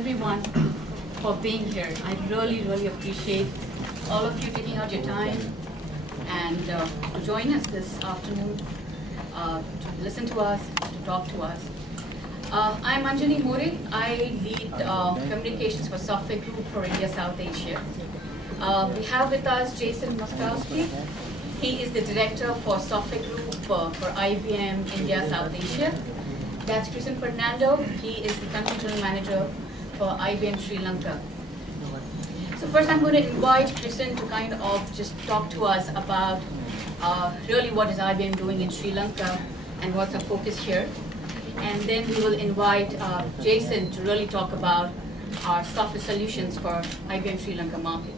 everyone for being here. I really appreciate all of you taking out your time and to join us this afternoon, to listen to us, to talk to us. I'm Anjali More. I lead communications for Software Group for India South Asia. We have with us Jason Moskowski. He is the director for Software Group for IBM India South Asia. That's Kristen Fernando. He is the country general manager for IBM Sri Lanka. So first I'm going to invite Kristen to kind of just talk to us about really what is IBM doing in Sri Lanka and what's our focus here. And then we will invite Jason to really talk about our software solutions for IBM Sri Lanka market.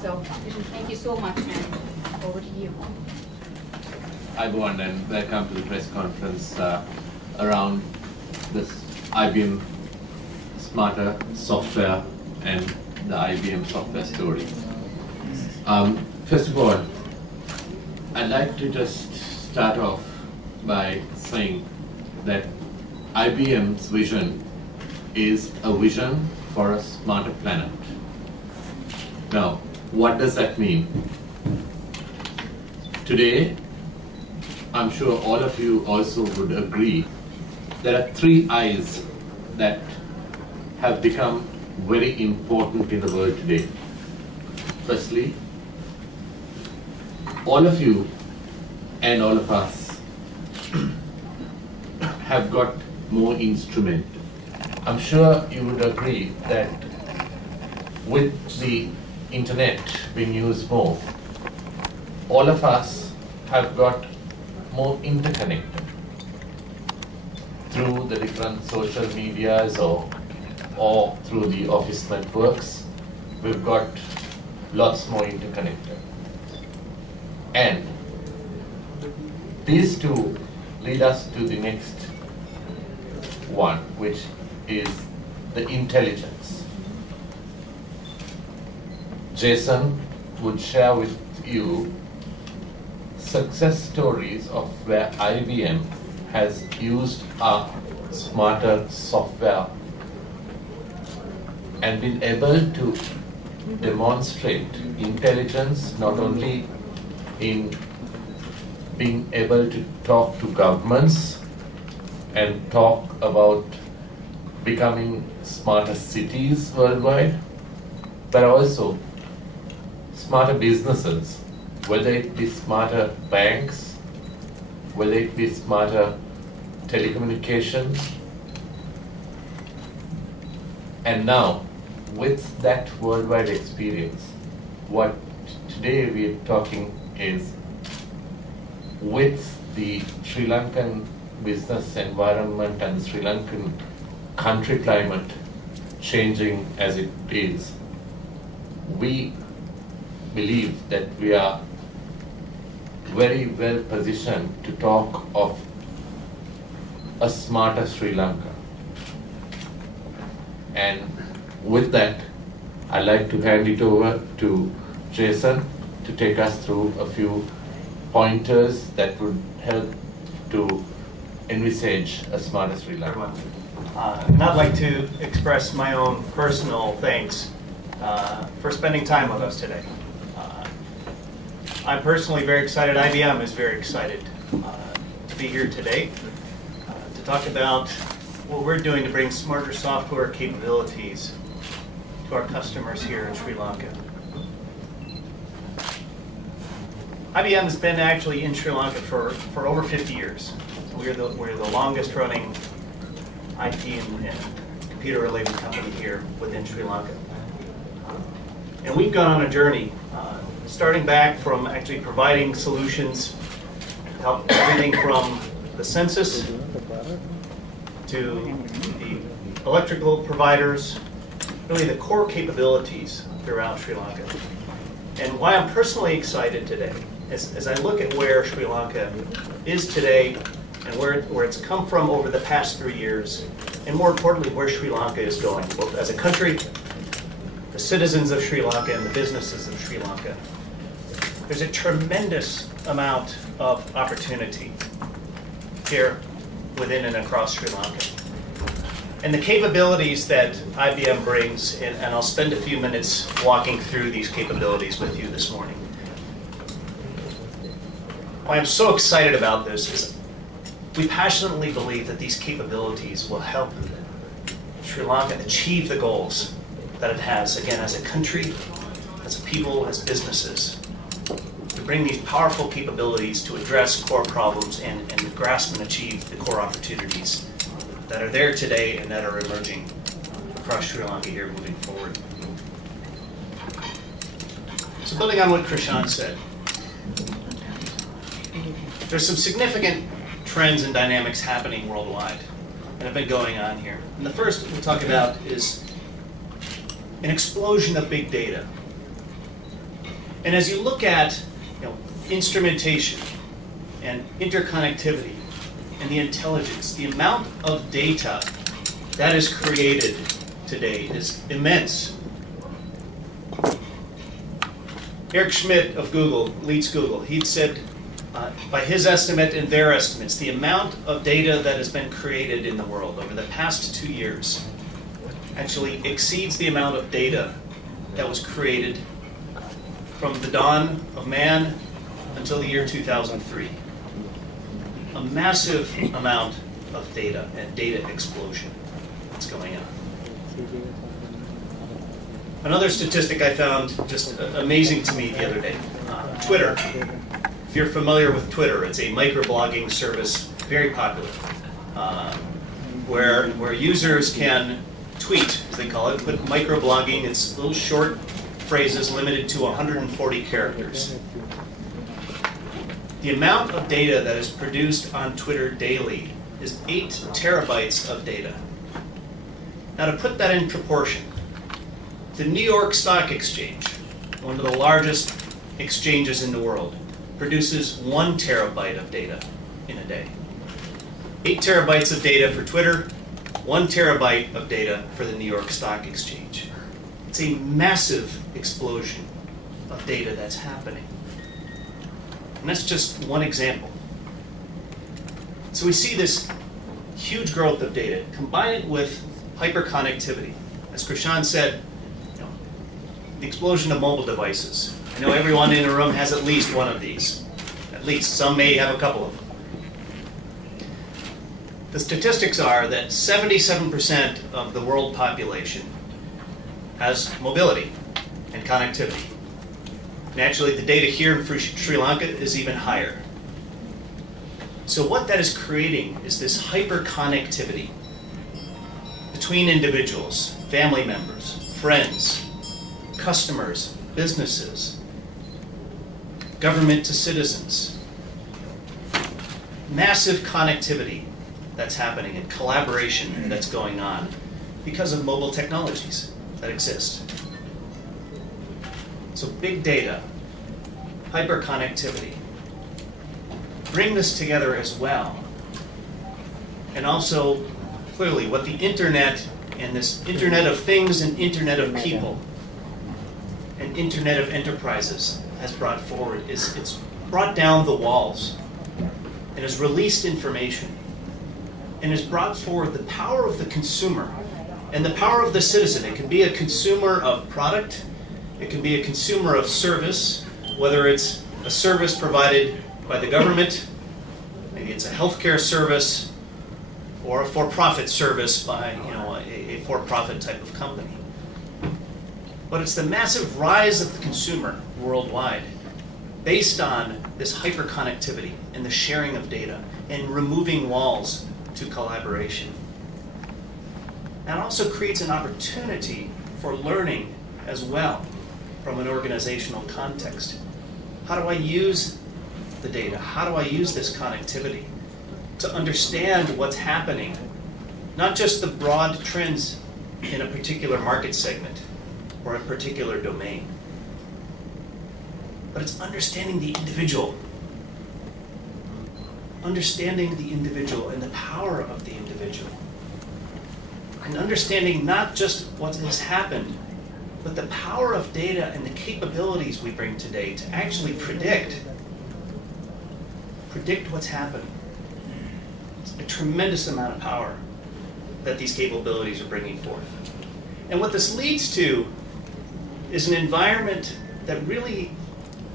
So Kristen, thank you so much, and over to you. Hi everyone, and welcome to the press conference around this IBM Smarter Software and the IBM software story. First of all, I'd like to just start off by saying that IBM's vision is a vision for a smarter planet. Now, what does that mean? Today, I'm sure all of you also would agree, there are three I's that have become very important in the world today. Firstly, all of you and all of us have got more instrument. I'm sure you would agree that with the internet being used more, all of us have got more interconnected through the different social medias or through the office networks. We've got lots more interconnected. And these two lead us to the next one, which is the intelligence. Jason would share with you success stories of where IBM has used our smarter software and been able to demonstrate intelligence not only in being able to talk to governments and talk about becoming smarter cities worldwide, but also smarter businesses, whether it be smarter banks, whether it be smarter telecommunications. And now, with that worldwide experience, what today we're talking is with the Sri Lankan business environment and Sri Lankan country climate changing as it is, we believe that we are very well positioned to talk of a smarter Sri Lanka. And with that, I'd like to hand it over to Jason to take us through a few pointers that would help to envisage a smarter Sri Lanka. And I'd like to express my own personal thanks for spending time with us today. I'm personally very excited. IBM is very excited to be here today to talk about what we're doing to bring smarter software capabilities to our customers here in Sri Lanka. IBM has been actually in Sri Lanka for over 50 years. We're the longest running IT and computer related company here within Sri Lanka. And we've gone on a journey starting back from actually providing solutions to help everything from the census to the electrical providers, really the core capabilities throughout Sri Lanka. And why I'm personally excited today is as I look at where Sri Lanka is today and where it's come from over the past 3 years, and more importantly, where Sri Lanka is going, both as a country, the citizens of Sri Lanka, and the businesses of Sri Lanka. There's a tremendous amount of opportunity here within and across Sri Lanka. and the capabilities that IBM brings, and I'll spend a few minutes walking through these capabilities with you this morning. Why I'm so excited about this is we passionately believe that these capabilities will help Sri Lanka achieve the goals that it has, again, as a country, as a people, as businesses, to bring these powerful capabilities to address core problems and grasp and achieve the core opportunities that are there today and that are emerging across Sri Lanka here moving forward. So building on what Krishan said, there's some significant trends and dynamics happening worldwide that have been going on here. And the first we'll talk about is an explosion of big data. And as you look at instrumentation and interconnectivity and the intelligence, the amount of data that is created today is immense. Eric Schmidt of Google, leads Google, he'd said, by his estimate and their estimates, the amount of data that has been created in the world over the past 2 years actually exceeds the amount of data that was created from the dawn of man until the year 2003. A massive amount of data and data explosion that's going on. Another statistic I found just amazing to me the other day. Twitter. If you're familiar with Twitter, it's a microblogging service, very popular, where users can tweet, as they call it, but microblogging, it's little short phrases limited to 140 characters. The amount of data that is produced on Twitter daily is 8 terabytes of data. Now to put that in proportion, the New York Stock Exchange, one of the largest exchanges in the world, produces 1 terabyte of data in a day. 8 terabytes of data for Twitter, 1 terabyte of data for the New York Stock Exchange. It's a massive explosion of data that's happening. And that's just one example. So we see this huge growth of data, combine it with hyperconnectivity. As Krishan said, the explosion of mobile devices. I know everyone in the room has at least one of these. At least. Some may have a couple of them. The statistics are that 77% of the world population has mobility and connectivity. And actually, the data here in Sri Lanka is even higher. So what that is creating is this hyperconnectivity between individuals, family members, friends, customers, businesses, government to citizens. Massive connectivity that's happening and collaboration that's going on because of mobile technologies that exist. So big data, hyperconnectivity. Bring this together as well. And also, clearly, what the internet and this Internet of Things and Internet of People and Internet of Enterprises has brought forward is it's brought down the walls and has released information and has brought forward the power of the consumer and the power of the citizen. It can be a consumer of product, it can be a consumer of service, whether it's a service provided by the government, maybe it's a healthcare service, or a for-profit service by a for-profit type of company. But it's the massive rise of the consumer worldwide based on this hyperconnectivity and the sharing of data and removing walls to collaboration. And it also creates an opportunity for learning as well from an organizational context. How do I use the data? How do I use this connectivity to understand what's happening? Not just the broad trends in a particular market segment or a particular domain, but it's understanding the individual. Understanding the individual and the power of the individual. And understanding not just what has happened, but the power of data and the capabilities we bring today to actually predict what's happened. It's a tremendous amount of power that these capabilities are bringing forth. And what this leads to is an environment that really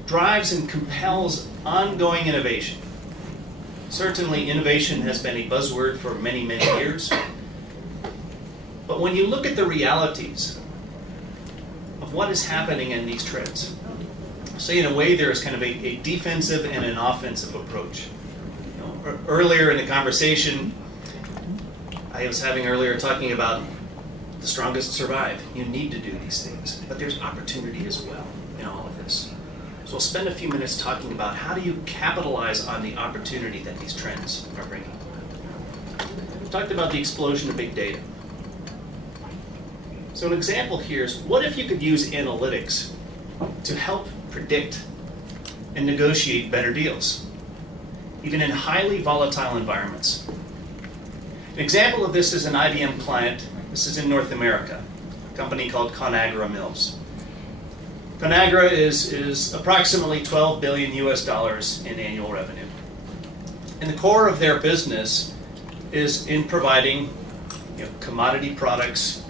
drives and compels ongoing innovation. Certainly, innovation has been a buzzword for many, many years. But when you look at the realities of what is happening in these trends, say in a way there is kind of a defensive and an offensive approach. Earlier in the conversation, I was having earlier talking about the strongest survive. You need to do these things, but there's opportunity as well in all of this. So we'll spend a few minutes talking about how do you capitalize on the opportunity that these trends are bringing. We talked about the explosion of big data. So an example here is, what if you could use analytics to help predict and negotiate better deals, even in highly volatile environments? An example of this is an IBM client. This is in North America, a company called ConAgra Mills. ConAgra is approximately $12 billion US in annual revenue. And the core of their business is in providing commodity products,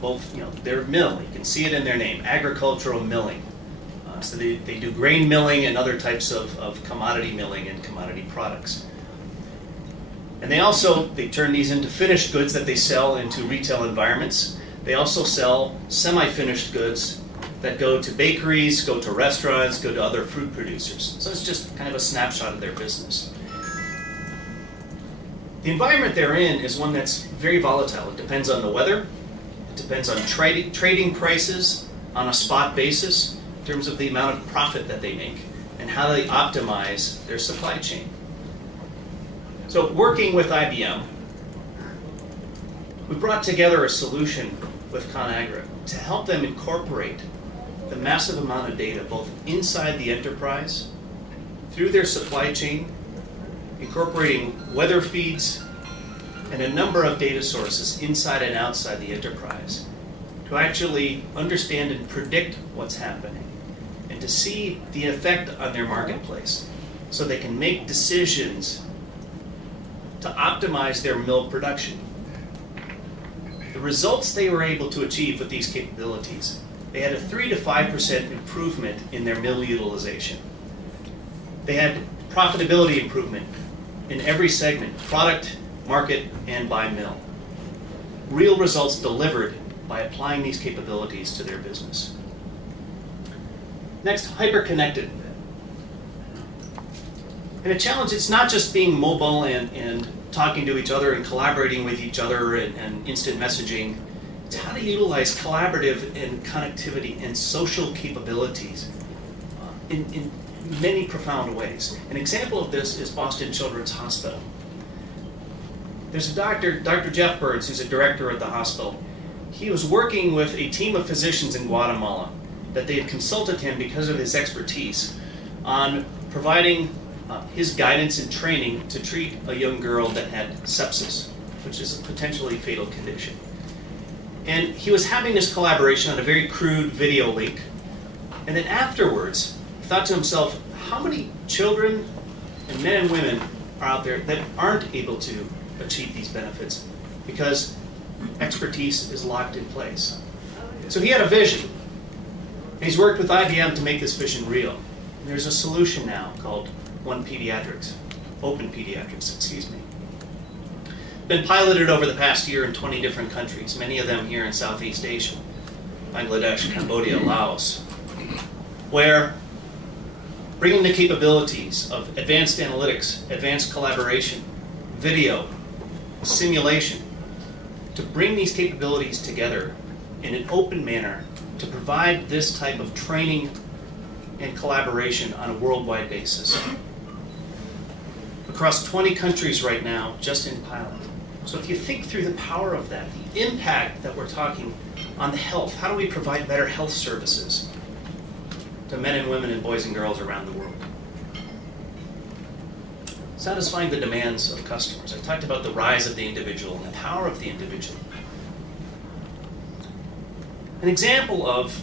both their mill, you can see it in their name, agricultural milling. So they do grain milling and other types of commodity milling and commodity products. And they turn these into finished goods that they sell into retail environments. They also sell semi-finished goods that go to bakeries, go to restaurants, go to other food producers. So it's just kind of a snapshot of their business. The environment they're in is one that's very volatile. It depends on the weather. It depends on trading prices on a spot basis in terms of the amount of profit that they make and how they optimize their supply chain. So working with IBM, we brought together a solution with ConAgra to help them incorporate the massive amount of data both inside the enterprise, through their supply chain, incorporating weather feeds, and a number of data sources inside and outside the enterprise to actually understand and predict what's happening and to see the effect on their marketplace so they can make decisions to optimize their mill production. The results they were able to achieve with these capabilities, they had a 3 to 5% improvement in their mill utilization. They had profitability improvement in every segment, product, market, and by mill. Real results delivered by applying these capabilities to their business. Next, hyper-connected. And a challenge, it's not just being mobile and talking to each other and collaborating with each other and instant messaging. It's how to utilize collaborative and connectivity and social capabilities in many profound ways. An example of this is Boston Children's Hospital. There's a doctor, Dr. Jeff Burns, who's a director at the hospital. He was working with a team of physicians in Guatemala that they had consulted him because of his expertise on providing his guidance and training to treat a young girl that had sepsis, which is a potentially fatal condition. And he was having this collaboration on a very crude video link. And then afterwards, he thought to himself, how many children and men and women are out there that aren't able to achieve these benefits because expertise is locked in place? So he had a vision. And he's worked with IBM to make this vision real. And there's a solution now called Open Pediatrics, excuse me. Been piloted over the past year in 20 different countries, many of them here in Southeast Asia, Bangladesh, Cambodia, Laos, where bringing the capabilities of advanced analytics, advanced collaboration, video, simulation, to bring these capabilities together in an open manner to provide this type of training and collaboration on a worldwide basis. Across 20 countries right now, just in pilot. So if you think through the power of that, the impact that we're talking on the health, how do we provide better health services to men and women and boys and girls around the world? Satisfying the demands of customers. I talked about the rise of the individual and the power of the individual. An example of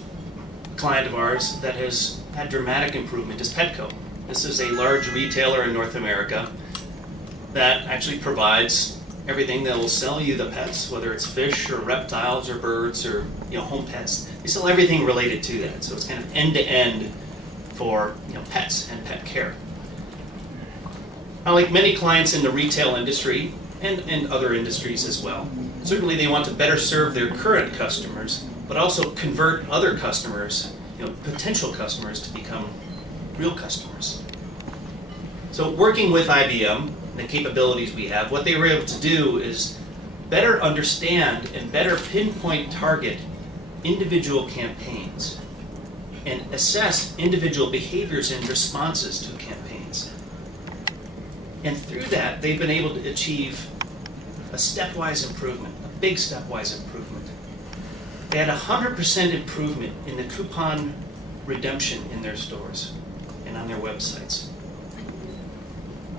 a client of ours that has had dramatic improvement is Petco. This is a large retailer in North America that actually provides everything. That will sell you the pets, whether it's fish or reptiles or birds or home pets. They sell everything related to that. So it's kind of end-to-end for pets and pet care. Now, like many clients in the retail industry and other industries as well, certainly they want to better serve their current customers, but also convert other customers, potential customers, to become real customers. So working with IBM and the capabilities we have, what they were able to do is better understand and better pinpoint target individual campaigns and assess individual behaviors and responses to campaigns. And through that, they've been able to achieve a stepwise improvement, a big stepwise improvement. They had 100% improvement in the coupon redemption in their stores and on their websites.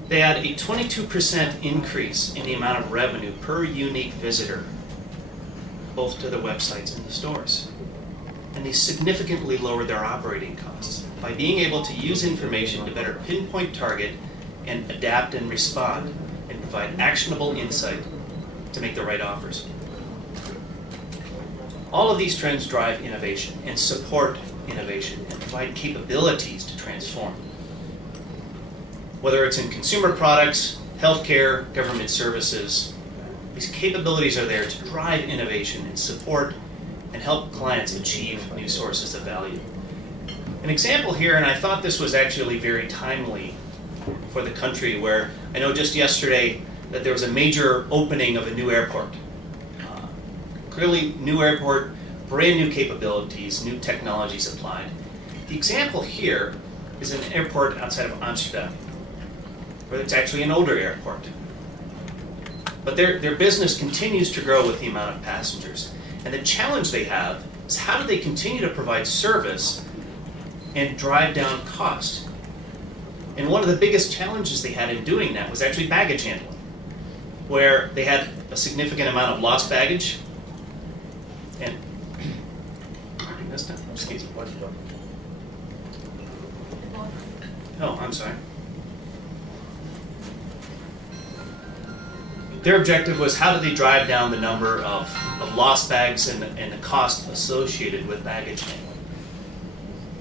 They had a 22% increase in the amount of revenue per unique visitor, both to the websites and the stores. And they significantly lowered their operating costs by being able to use information to better pinpoint target and adapt and respond and provide actionable insight to make the right offers. All of these trends drive innovation and support innovation and provide capabilities to transform. Whether it's in consumer products, healthcare, government services, these capabilities are there to drive innovation and support and help clients achieve new sources of value. An example here, and I thought this was actually very timely for the country, where I know just yesterday that there was a major opening of a new airport. Clearly, new airport, brand new capabilities, new technologies applied. The example here is an airport outside of Amsterdam, where it's actually an older airport. But their business continues to grow with the amount of passengers. And the challenge they have is, how do they continue to provide service and drive down cost? And one of the biggest challenges they had in doing that was actually baggage handling, where they had a significant amount of lost baggage. And excuse me. Oh, I'm sorry. Their objective was, how do they drive down the number of lost bags and the cost associated with baggage handling.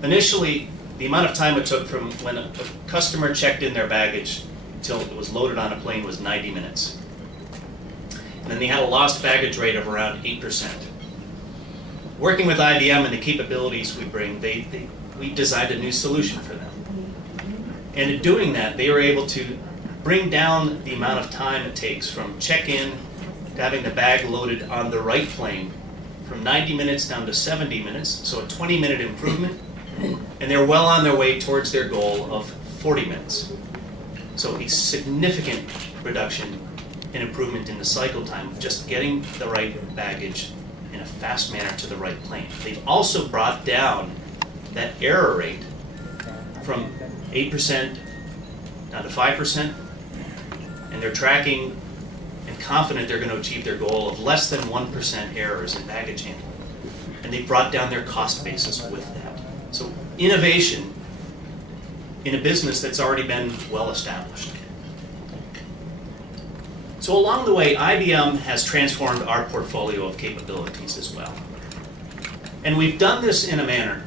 Initially, the amount of time it took from when a customer checked in their baggage until it was loaded on a plane was 90 minutes. And then they had a lost baggage rate of around 8%. Working with IBM and the capabilities we bring, we designed a new solution for them. And in doing that, they were able to bring down the amount of time it takes from check-in to having the bag loaded on the right plane from 90 minutes down to 70 minutes, so a 20-minute improvement. And they're well on their way towards their goal of 40 minutes. So a significant reduction and improvement in the cycle time of just getting the right baggage in a fast manner to the right plane. They've also brought down that error rate from 8% down to 5%, and they're tracking and confident they're going to achieve their goal of less than 1% errors in baggage handling. And they brought down their cost basis with that. So innovation in a business that's already been well established. So along the way, IBM has transformed our portfolio of capabilities as well. And we've done this in a manner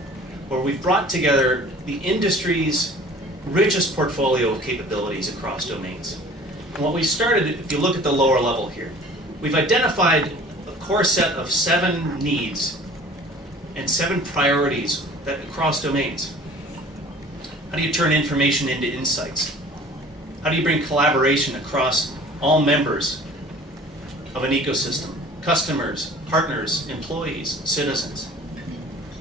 where we've brought together the industry's richest portfolio of capabilities across domains. And what we started, if you look at the lower level here, we've identified a core set of 7 needs and 7 priorities that across domains. How do you turn information into insights? How do you bring collaboration across all members of an ecosystem? Customers, partners, employees, citizens.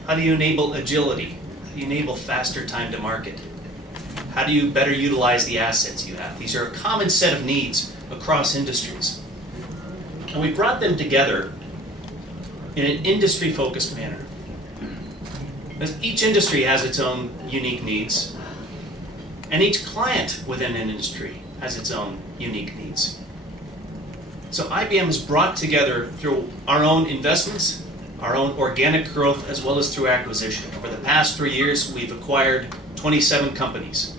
How do you enable agility? How do you enable faster time to market? How do you better utilize the assets you have? These are a common set of needs across industries. And we brought them together in an industry-focused manner. Because each industry has its own unique needs, and each client within an industry has its own unique needs. So IBM has brought together, through our own investments, our own organic growth, as well as through acquisition. Over the past 3 years, we've acquired 27 companies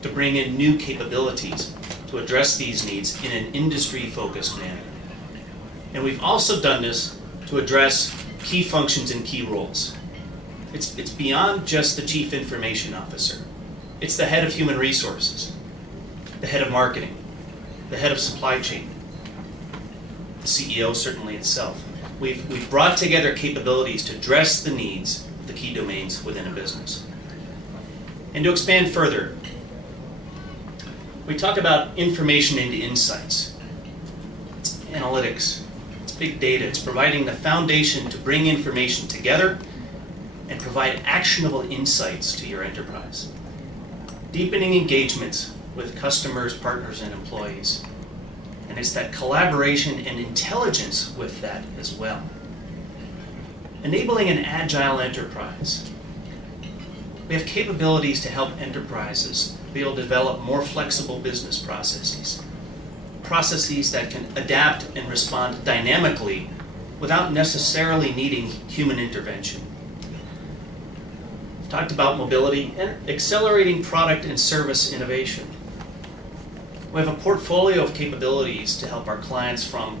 to bring in new capabilities to address these needs in an industry-focused manner. And we've also done this to address key functions and key roles. It's beyond just the Chief Information Officer. It's the head of human resources, the head of marketing, the head of supply chain, the CEO certainly itself. We've brought together capabilities to address the needs of the key domains within a business. And to expand further, we talk about information into insights. It's analytics, it's big data, it's providing the foundation to bring information together and provide actionable insights to your enterprise. Deepening engagements with customers, partners, and employees. And it's that collaboration and intelligence with that as well. Enabling an agile enterprise. We have capabilities to help enterprises be able to develop more flexible business processes. Processes that can adapt and respond dynamically without necessarily needing human intervention. We've talked about mobility and accelerating product and service innovation. We have a portfolio of capabilities to help our clients from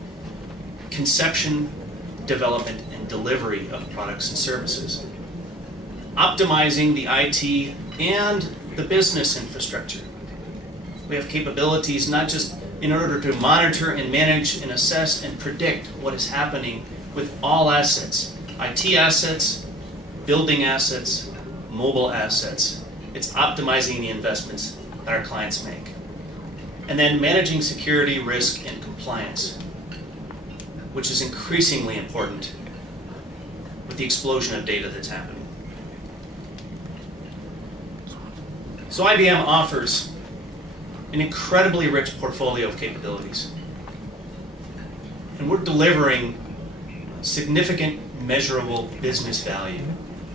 conception, development, and delivery of products and services. Optimizing the IT and the business infrastructure. We have capabilities not just in order to monitor and manage and assess and predict what is happening with all assets. IT assets, building assets, mobile assets. It's optimizing the investments that our clients make. And then managing security, risk, and compliance, which is increasingly important with the explosion of data that's happening. So IBM offers an incredibly rich portfolio of capabilities. And we're delivering significant measurable business value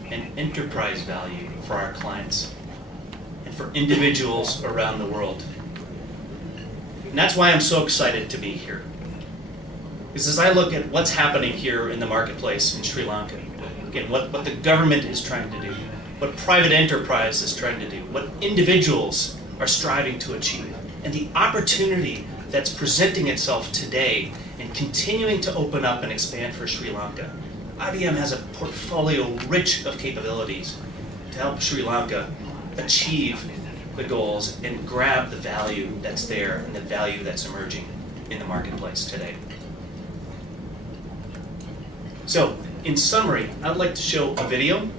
and enterprise value for our clients and for individuals around the world. And that's why I'm so excited to be here. Because as I look at what's happening here in the marketplace in Sri Lanka, again, what the government is trying to do, what private enterprise is trying to do, what individuals are striving to achieve, and the opportunity that's presenting itself today and continuing to open up and expand for Sri Lanka. IBM has a portfolio rich of capabilities to help Sri Lanka achieve the goals and grab the value that's there and the value that's emerging in the marketplace today. So, in summary, I'd like to show a video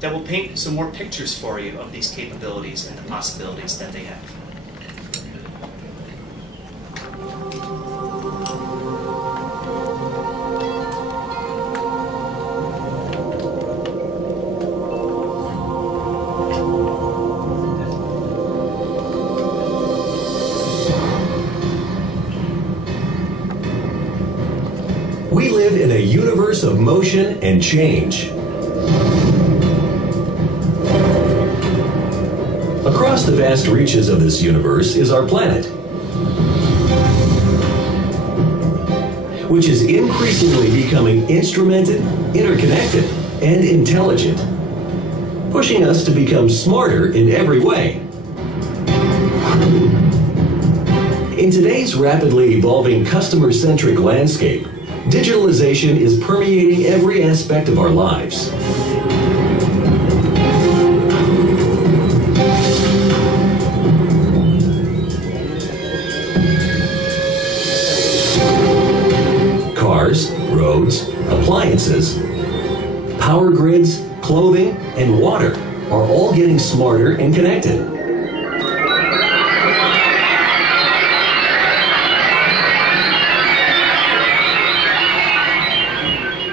that will paint some more pictures for you of these capabilities and the possibilities that they have. We live in a universe of motion and change. Across the vast reaches of this universe is our planet, which is increasingly becoming instrumented, interconnected, and intelligent, pushing us to become smarter in every way. In today's rapidly evolving customer-centric landscape, digitalization is permeating every aspect of our lives. Cars, roads, appliances, power grids, clothing, and water are all getting smarter and connected.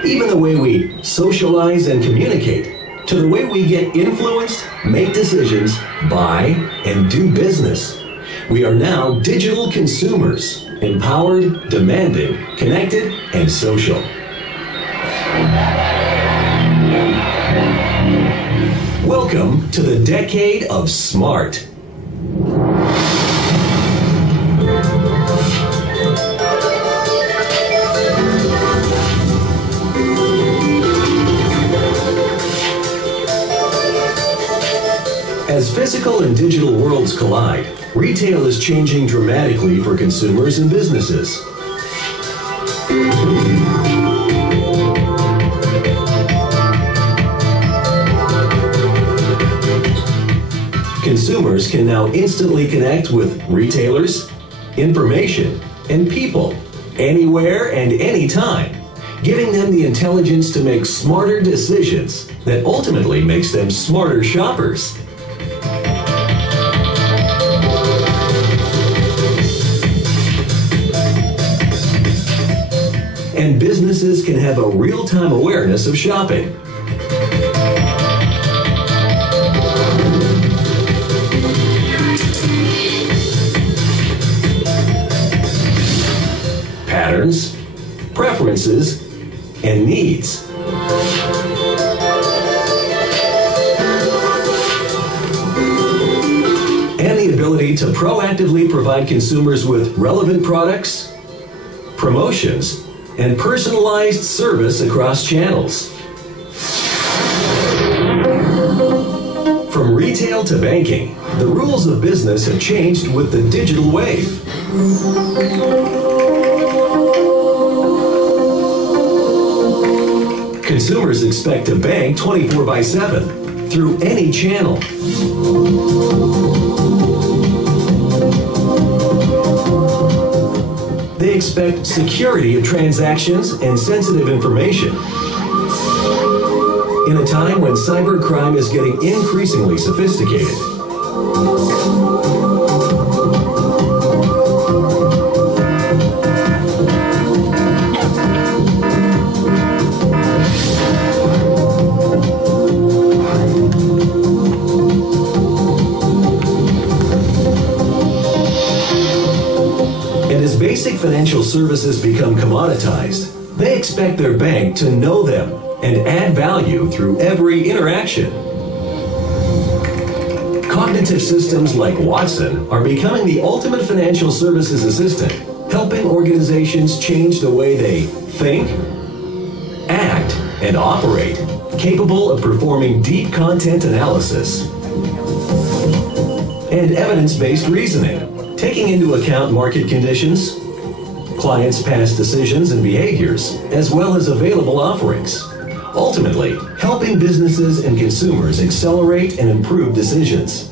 Even the way we socialize and communicate, to the way we get influenced, make decisions, buy, and do business. We are now digital consumers, empowered, demanding, connected, and social. Welcome to the decade of smart. As physical and digital worlds collide, Retail is changing dramatically for consumers and businesses. Consumers can now instantly connect with retailers, information, and people anywhere and anytime, giving them the intelligence to make smarter decisions that ultimately makes them smarter shoppers. And businesses can have a real-time awareness of shopping. Patterns, preferences, and needs. And the ability to proactively provide consumers with relevant products, promotions, and personalized service across channels. From retail to banking, the rules of business have changed with the digital wave. Consumers expect to bank 24/7 through any channel. They expect security of transactions and sensitive information. In a time when cybercrime is getting increasingly sophisticated. Basic financial services become commoditized. They expect their bank to know them and add value through every interaction. Cognitive systems like Watson are becoming the ultimate financial services assistant, helping organizations change the way they think, act, and operate, capable of performing deep content analysis and evidence-based reasoning, taking into account market conditions, clients' past decisions and behaviors, as well as available offerings. Ultimately, helping businesses and consumers accelerate and improve decisions.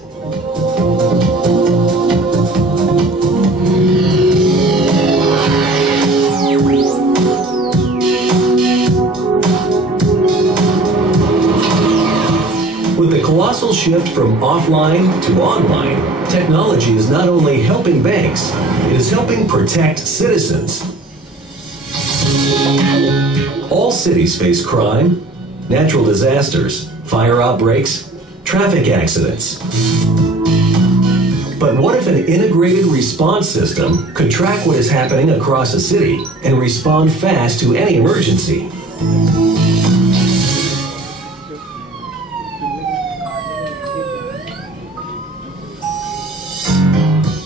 With the colossal shift from offline to online, technology is not only helping banks, it is helping protect citizens. All cities face crime, natural disasters, fire outbreaks, traffic accidents. But what if an integrated response system could track what is happening across a city and respond fast to any emergency?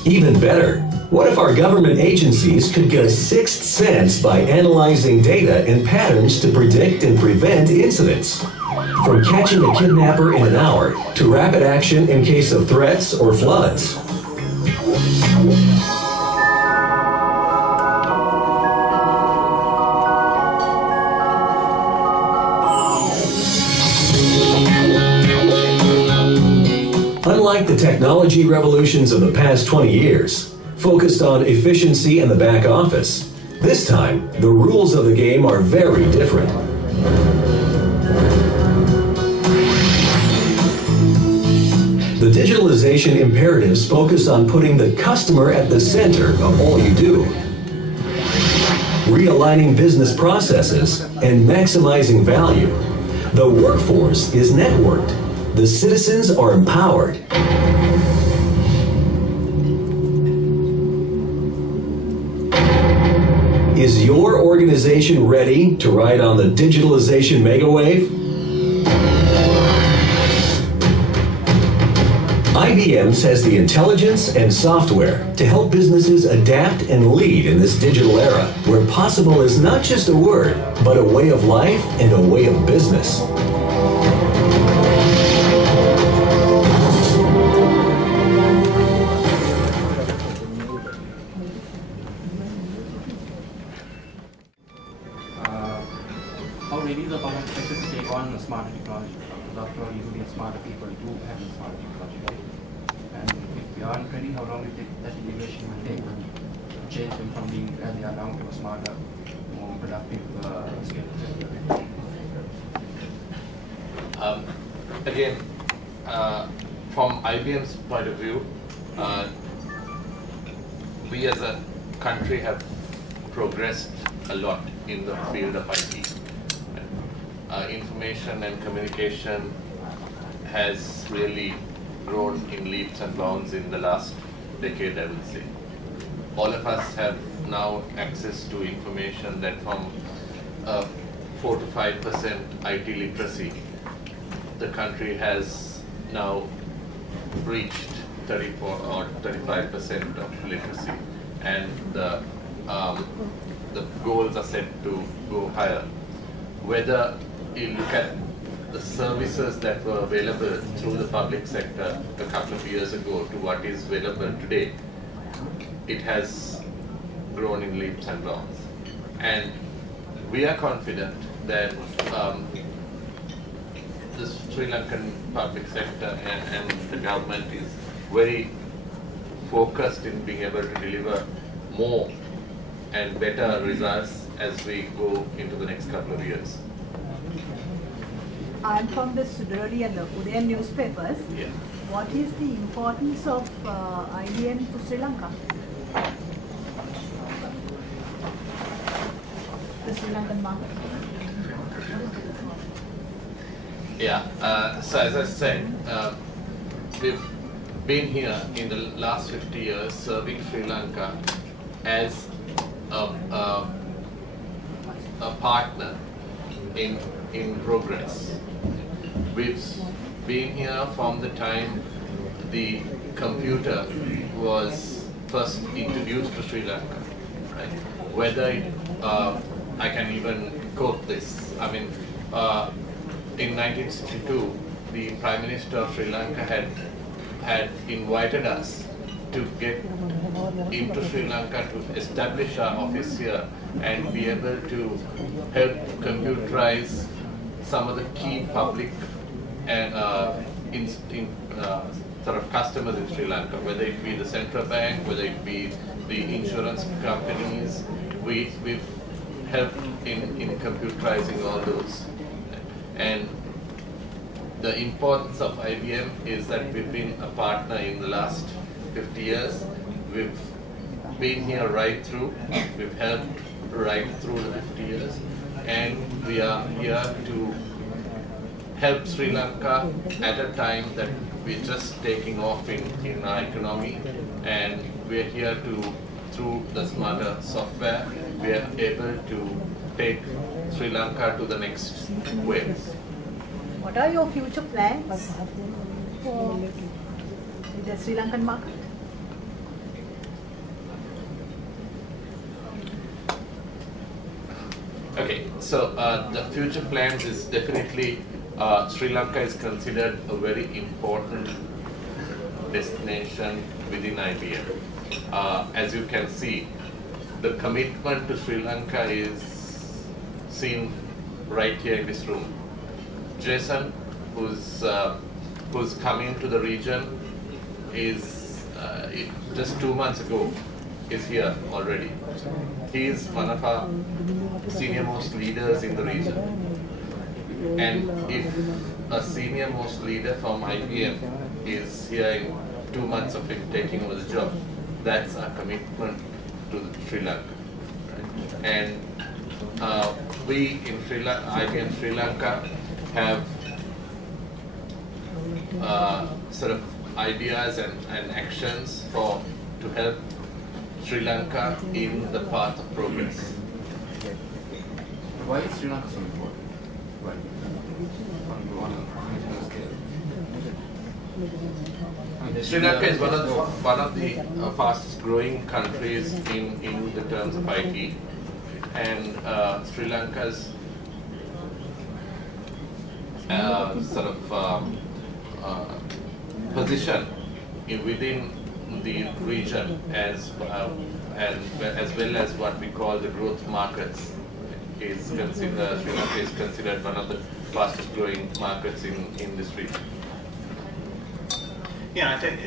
Even better, what if our government agencies could get a sixth sense by analyzing data and patterns to predict and prevent incidents? From catching a kidnapper in an hour to rapid action in case of threats or floods. Unlike the technology revolutions of the past 20 years, focused on efficiency in the back office, this time, the rules of the game are very different. The digitalization imperatives focus on putting the customer at the center of all you do, realigning business processes and maximizing value. The workforce is networked. The citizens are empowered. Is your organization ready to ride on the digitalization megawave? IBM has the intelligence and software to help businesses adapt and lead in this digital era, where possible is not just a word, but a way of life and a way of business. really the public sector to take on smarter technology? Because after all, usually smarter people do have smarter technology, right? And if we aren't ready, how long will that integration will take to change them from being where they are now to a smarter, more productive scale? Again, from IBM's point of view, we as a country have progressed a lot in the field of IT. Information and communication has really grown in leaps and bounds in the last decade, I would say. All of us have now access to information that from 4 to 5% IT literacy, the country has now reached 34 or 35% of literacy, and the goals are set to go higher. Whether you look at the services that were available through the public sector a couple of years ago to what is available today, it has grown in leaps and bounds. And we are confident that the Sri Lankan public sector and the government is very focused in being able to deliver more and better results as we go into the next couple of years. I'm from the Sudarali and the Udayan newspapers. Yeah. What is the importance of IBM to Sri Lanka? The Sri Lankan market. Yeah, so as I said, we've been here in the last 50 years serving Sri Lanka as a partner in progress. We've been here from the time the computer was first introduced to Sri Lanka, right? Whether it, I can even quote this, I mean, in 1962, the Prime Minister of Sri Lanka had invited us to get into Sri Lanka to establish our office here and be able to help computerize some of the key public and sort of customers in Sri Lanka, whether it be the central bank, whether it be the insurance companies. We've helped in computerizing all those. And the importance of IBM is that we've been a partner in the last 50 years. We've been here right through. We've helped right through the 50 years. And we are here to help Sri Lanka at a time that we're just taking off in our economy. And we're here to, through the smarter software, we are able to take Sri Lanka to the next wave. What are your future plans for the Sri Lankan market? Okay, so the future plans is definitely Sri Lanka is considered a very important destination within IBM. As you can see, the commitment to Sri Lanka is seen right here in this room. Jason, who's coming to the region, is just 2 months ago is here already. He is one of our senior most leaders in the region. And if a senior most leader from IBM is here in 2 months of him taking over the job, that's our commitment to Sri Lanka. Right? And we in IBM Sri Lanka have sort of ideas and actions to help Sri Lanka in the path of progress. Why is Sri Lanka so important? Why? On a regional scale. Sri Lanka is one of the fastest growing countries in the terms of IT, and Sri Lanka's sort of position within the region as well as what we call the growth markets Sri Lanka is considered one of the fastest growing markets in this region. Yeah, I think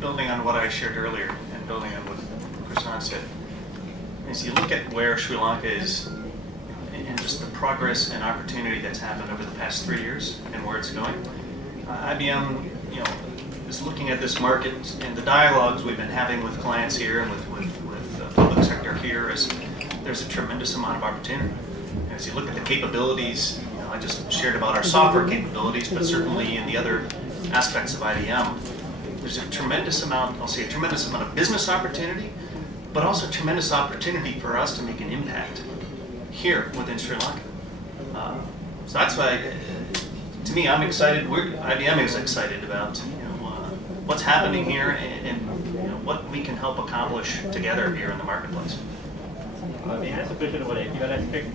building on what I shared earlier and building on what Prasanth said, as you look at where Sri Lanka is and just the progress and opportunity that's happened over the past 3 years and where it's going, IBM, is looking at this market and the dialogues we've been having with clients here and with the public sector here is there's a tremendous amount of opportunity. As you look at the capabilities, I just shared about our software capabilities, but certainly in the other aspects of IBM, there's a tremendous amount, I'll say a tremendous amount of business opportunity, but also tremendous opportunity for us to make an impact here within Sri Lanka. So that's why, to me, I'm excited. IBM is excited about what's happening here and what we can help accomplish together here in the marketplace. May I ask a question about ethical aspect?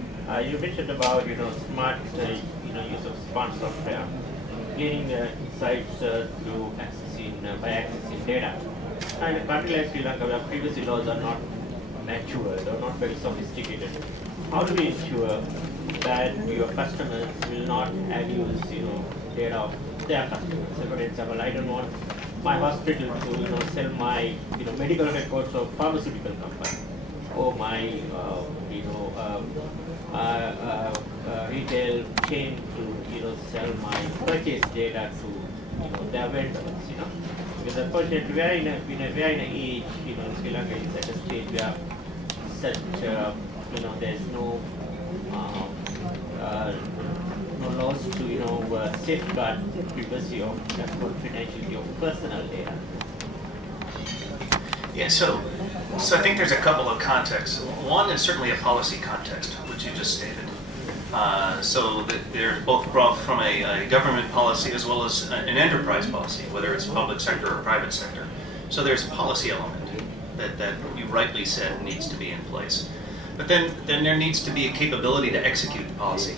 You mentioned about smart use of smart software, gaining insights through by accessing data. And in a country like Sri Lanka, where privacy laws are not matured or not very sophisticated, how do we ensure that your customers will not abuse data of their customers? So for example, I don't want my hospital to sell my medical records of pharmaceutical company, or my retail chain to sell my purchase data to their vendors. Because unfortunately we are in an age, Sri Lanka is at a stage where such there's no laws to safeguard privacy of the confidentiality of personal data. Yeah, so I think there's a couple of contexts. One is certainly a policy context, which you just stated. So that they're both from a government policy as well as an enterprise policy, whether it's public sector or private sector. So there's a policy element that you rightly said needs to be in place. But then there needs to be a capability to execute the policy.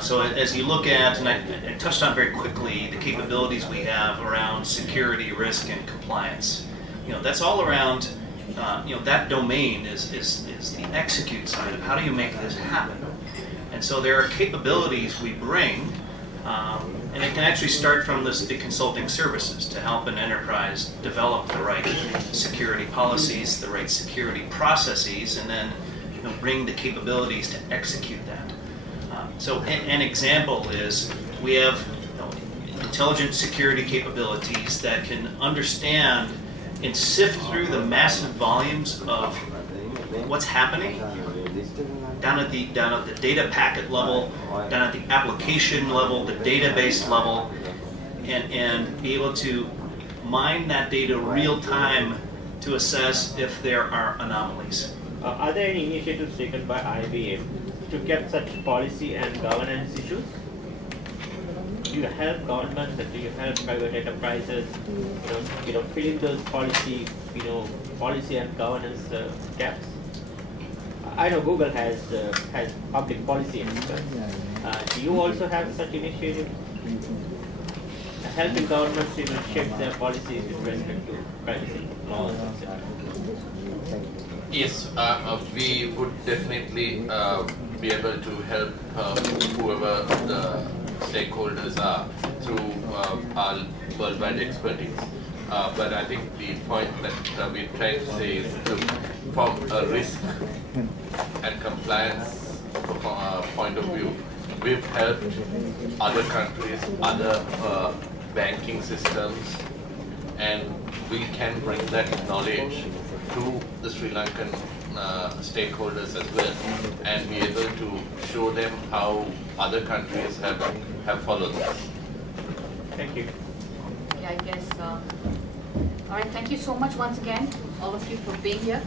So as you look at, and I touched on very quickly, the capabilities we have around security, risk, and compliance. That's all around, that domain is the execute side of how do you make this happen. And so there are capabilities we bring, and it can actually start from the consulting services to help an enterprise develop the right security policies, the right security processes, and then bring the capabilities to execute that. So an example is we have intelligent security capabilities that can understand and sift through the massive volumes of what's happening down at the data packet level, down at the application level, the database level, and be able to mine that data real time to assess if there are anomalies. Are there any initiatives taken by IBM to get such policy and governance issues? Do you help governments and do you help private enterprises, fill in those policy and governance gaps? I know Google has public policy experts. Do you also have such initiatives? Helping governments shape their policies with respect to privacy laws, etc. Yes, we would definitely be able to help whoever the stakeholders are through our worldwide expertise. But I think the point that we're trying to say is, look, from a risk and compliance point of view, we've helped other countries, other banking systems, and we can bring that knowledge to the Sri Lankan stakeholders as well, and be able to show them how other countries have followed this. Thank you. Yeah, I guess. All right, thank you so much once again, all of you, for being here.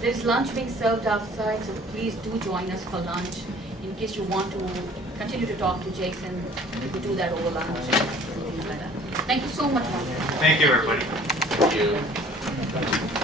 There's lunch being served outside, so please do join us for lunch. In case you want to continue to talk to Jason, you could do that over lunch. Things like that. Thank you so much once again. Thank you, everybody. Thank you.